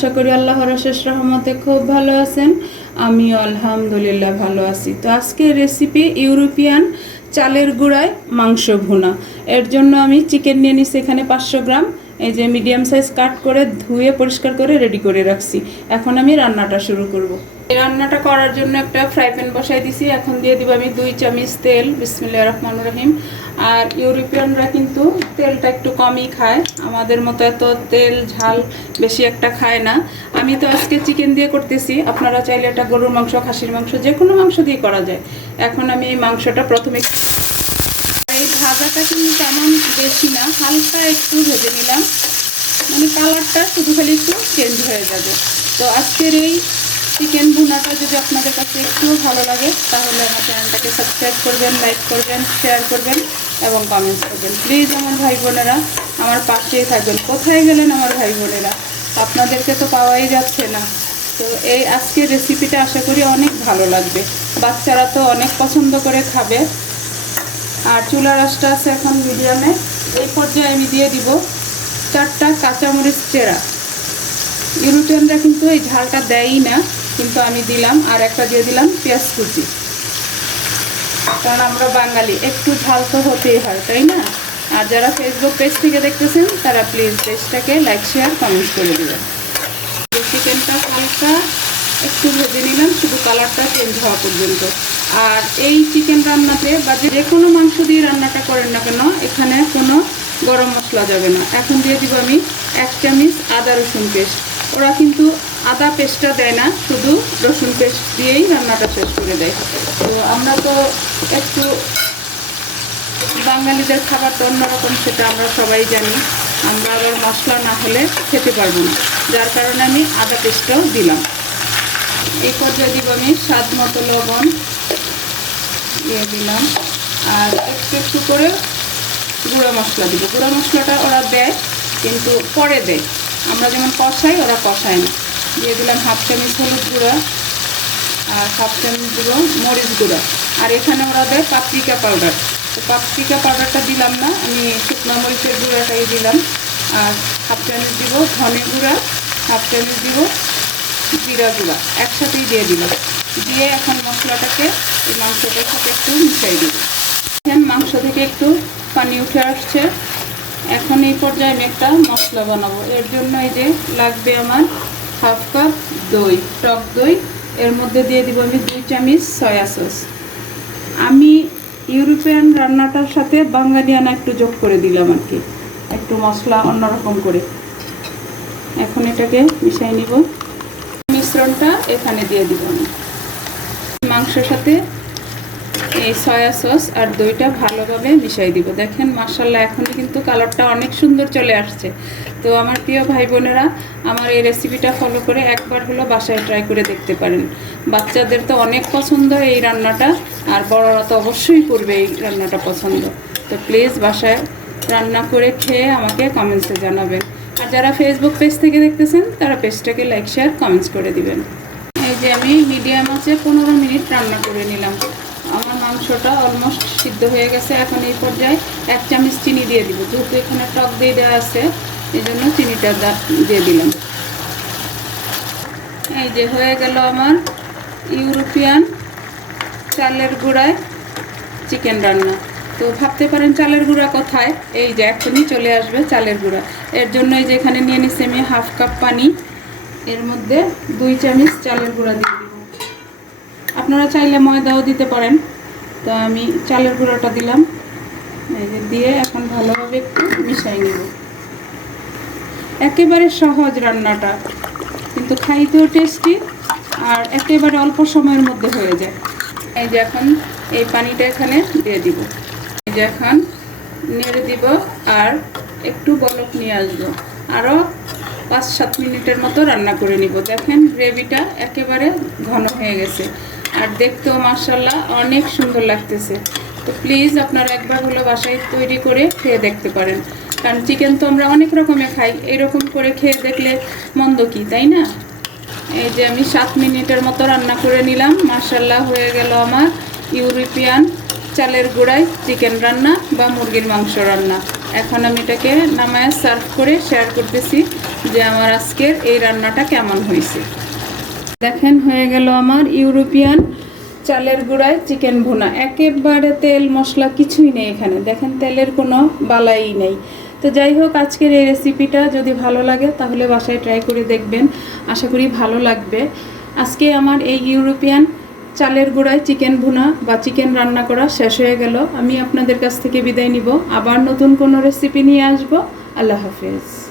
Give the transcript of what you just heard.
আশা করি আল্লাহর অশেষ রহমতে খুব ভালো আছেন। আমিও আলহামদুলিল্লাহ ভালো আছি। তো আজকে রেসিপি ইউরোপিয়ান চালের গুঁড়ায় মাংস ভুনা। এর জন্য আমি চিকেন নিয়ে নিচ্ছি এখানে 500 গ্রাম। এই যে মিডিয়াম সাইজ কাট করে ধুয়ে পরিষ্কার করে রেডি করে রাখছি। এখন আমি রান্নাটা শুরু করব। এই রান্নাটা করার জন্য একটা ফ্রাই প্যান বসাই দিছি। এখন দিয়ে দিব আমি 2 চামচ তেল। বিসমিল্লাহির রহমানির রহিম। আর ইউরোপিয়ানরা কিন্তু তেলটা একটু কমই খায়, আমাদের মতো এত তেল ঝাল বেশি একটা খায় না। আমি তো আজকে চিকেন দিয়ে করতেছি, আপনারা চাইলে এটা গরুর মাংস, খাসির মাংস, যে কোনো মাংস দিয়ে করা যায়। এখন আমি এই মাংসটা প্রথমে, এই ভাজাটা কিন্তু তেমন বেশি না, হালকা একটু ভেজে নিলাম, মানে কালারটা শুধু খালি একটু চেঞ্জ হয়ে যাবে। তো আজকের এই চিকেন ভুনাটা যদি আপনাদের কাছে একটু ভালো লাগে তাহলে আমার চ্যানেলটাকে সাবস্ক্রাইব করবেন, লাইক করবেন, শেয়ার করবেন এবং কমেন্টস করবেন। প্লিজ আমার ভাই বোনেরা আমার পাশেই থাকবেন। কোথায় গেলেন আমার ভাই বোনেরা? আপনাদেরকে তো পাওয়াই যাচ্ছে না। তো এই আজকের রেসিপিটা আশা করি অনেক ভালো লাগবে, বাচ্চারা তো অনেক পছন্দ করে খাবে। আর চুলার আঁচটা আছে এখন মিডিয়ামে। এই পর্যায়ে আমি দিয়ে দিব 4টা কাঁচামরিচ চেরা। ইউরোপিয়ানরা কিন্তু এই ঝালটা দেয়ই না, কিন্তু আমি দিলাম। আর একটা দিয়ে দিলাম পেঁয়াজ কুচি, কারণ আমরা বাঙালি, একটু ঝাল তো হতেই হয়, তাই না? আর যারা ফেসবুক পেজ থেকে দেখতেছেন তারা প্লিজ পেজটাকে লাইক, শেয়ার, কমেন্টস করে দেবেন। চিকেনটা হালকা একটু ভেজে নিলাম, শুধু কালারটা চেঞ্জ হওয়া পর্যন্ত। আর এই চিকেন রান্নাতে বা যে কোনো মাংস দিয়ে রান্নাটা করেন না কেন, এখানে কোনো গরম মশলা যাবে না। এখন দিয়ে দিব আমি 1 চামচ আদা রসুন পেস্ট। ওরা কিন্তু আদা পেস্টটা দেয় না, শুধু রসুন পেস্ট দিয়েই রান্নাটা শেষ করে দেয়। তো আমরা তো একটু বাঙালিদের খাবার তো অন্যরকম, সেটা আমরা সবাই জানি। আমরা আবার মশলা না হলে খেতে পারবো না, যার কারণে আমি আদা পেস্টটাও দিলাম। এই পর্যায়ে দিব আমি স্বাদ মতো লবণ দিয়ে দিলাম। আর একটু একটু করে গুঁড়া মশলা দিব। গুঁড়া মশলাটা ওরা দেয় কিন্তু পরে দেয়, আমরা যেমন কষাই ওরা কষায় না। দিয়ে দিলাম 1/2 চামচ হলুদ গুঁড়া আর 1/2 চামচ দিব মরিচ গুঁড়া। আর এখানে ওরা দেয় পাপরিকা পাউডার, তো পাপরিকা পাউডারটা দিলাম না, আমি শুকনো মরিচের গুঁড়াটাই দিলাম। আর 1/2 চামচ দিব ধনে গুঁড়া, 1/2 চামচ দিব জিরা গুঁড়া, একসাথেই দিয়ে দিলাম। দিয়ে এখন মশলাটাকে এই মাংসটার সাথে একটু মিশাই দিব। এখন মাংস থেকে একটু পানি উঠে আসছে। এখন এই পর্যায়ে আমি একটা মশলা বানাবো। এর জন্য এই যে লাগবে আমার 1/2 কাপ দই, টক দই। এর মধ্যে দিয়ে দিব আমি 2 চামচ সয়া সস। আমি ইউরোপিয়ান রান্নাটার সাথে বাঙালিয়ানা একটু যোগ করে দিলাম আর কি, একটু মশলা অন্যরকম করে। এখন এটাকে মিশিয়ে নিব। মিশ্রণটা এখানে দিয়ে দিব আমি। মাংসের সাথে এই সয়া সস আর দইটা ভালোভাবে মিশিয়ে দিব। দেখেন মাশাআল্লাহ, এখনই কিন্তু কালারটা অনেক সুন্দর চলে আসছে। তো আমার প্রিয় ভাই বোনেরা, আমার এই রেসিপিটা ফলো করে একবার হলো বাসায় ট্রাই করে দেখতে পারেন। বাচ্চাদের তো অনেক পছন্দ এই রান্নাটা, আর বড়রা তো অবশ্যই করবে এই রান্নাটা পছন্দ। তো প্লিজ বাসায় রান্না করে খেয়ে আমাকে কমেন্টসে জানাবেন। আর যারা ফেসবুক পেজ থেকে দেখতেছেন তারা পেজটাকে লাইক, শেয়ার, কমেন্টস করে দিবেন। এই যে আমি মিডিয়াম আঁচে 15 মিনিট রান্না করে নিলাম। আমার মাংসটা অলমোস্ট সিদ্ধ হয়ে গেছে। এখন এই পর্যায়ে 1 চামচ চিনি দিয়ে দিব, যেহেতু এখানে টক দই দেওয়া আছে এই জন্য চিনিটা দিয়ে দিলাম। এই যে হয়ে গেল আমার ইউরোপিয়ান চালের গুঁড়ায় চিকেন রান্না। তো ভাবতে পারেন চালের গুঁড়া কোথায়, এই যে এখনই চলে আসবে চালের গুঁড়া। এর জন্য এই যে এখানে নিয়ে নিচ্ছি আমি 1/2 কাপ পানি, এর মধ্যে 2 চামচ চালের গুঁড়া দিয়ে দিব। আপনারা চাইলে ময়দাও দিতে পারেন, তো আমি চালের গুঁড়োটা দিলাম। এই যে দিয়ে এখন ভালোভাবে একটু মিশাই নেব। একেবারে সহজ রান্নাটা, কিন্তু খাইতেও টেস্টি আর একেবারে অল্প সময়ের মধ্যে হয়ে যায়। এই যে এখন এই পানিটা এখানে দিয়ে দিব। এই যে এখন নেড়ে দিব আর একটু বলক নিয়ে আসবো। আরও 5-7 মিনিটের মতো রান্না করে নিব। দেখেন গ্রেভিটা একেবারে ঘন হয়ে গেছে আর দেখতেও মাশাআল্লাহ অনেক সুন্দর লাগতেছে। তো প্লিজ আপনারা একবার হলো বাসায় তৈরি করে খেয়ে দেখতে পারেন, কারণ চিকেন তো আমরা অনেক রকমে খাই, এরকম করে খেয়ে দেখলে মন্দ কি, তাই না? এই যে আমি 7 মিনিটের মতো রান্না করে নিলাম। মাশাআল্লাহ হয়ে গেল আমার ইউরোপিয়ান চালের গুঁড়ায় চিকেন রান্না বা মুরগির মাংস রান্না। এখন আমি এটাকে নামায় সার্ভ করে শেয়ার করতেছি যে আমার আজকের এই রান্নাটা কেমন হয়েছে। দেখেন হয়ে গেল আমার ইউরোপিয়ান চালের গুঁড়ায় চিকেন ভুনা। একেবারে তেল মশলা কিছুই নেই এখানে, দেখেন তেলের কোনো বালাই নেই। তো যাই হোক, আজকের এই রেসিপিটা যদি ভালো লাগে তাহলে বাসায় ট্রাই করে দেখবেন, আশা করি ভালো লাগবে। আজকে আমার এই ইউরোপিয়ান চালের গুঁড়ায় চিকেন ভুনা বা চিকেন রান্না করা শেষ হয়ে গেল। আমি আপনাদের কাছ থেকে বিদায় নিব, আবার নতুন কোনো রেসিপি নিয়ে আসবো। আল্লাহ হাফেজ।